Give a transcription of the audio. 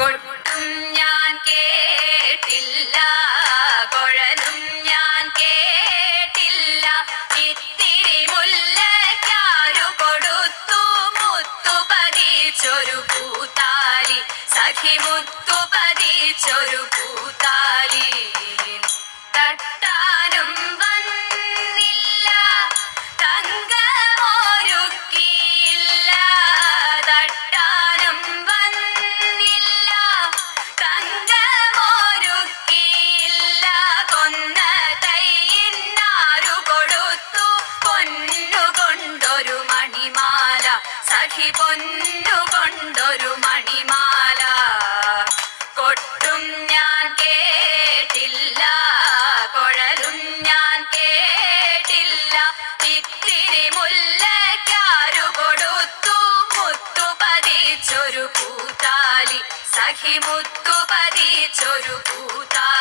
കൊട്ടും ഞാൻ കേട്ടില്ല, കുഴലും ഞാൻ കേട്ടില്ല. ഇത്തിരി മുല്ലയ്ക്കാരു കൊടുത്തു മുത്തു പതിച്ചൊരു പൂത്താലി, സഖി മുത്തു പതിച്ചൊരു പൂത്താലി. തട്ടാനും വന്നില്ല, തങ്കമൊരുക്കിയില്ല. തട്ടാനും വന്നില്ല, തങ്കമൊരുക്കിയില്ല. കൊന്ന തൈയിന്നാരു കൊടുത്തു പൊന്നുകൊണ്ടൊരു മണിമാല, സഖി പൊന്നുകൊണ്ടൊരു മണിമാല. കൊട്ടും ഞാൻ കേട്ടില്ല, കുഴലും ഞാൻ കേട്ടില്ല. ഇത്തിരി മുല്ലയ്ക്കാരു കൊടുത്തു മുത്തു പതിച്ചൊരു പൂത്താലി, സഖി മുത്തു പതിച്ചൊരു പൂത്താലി.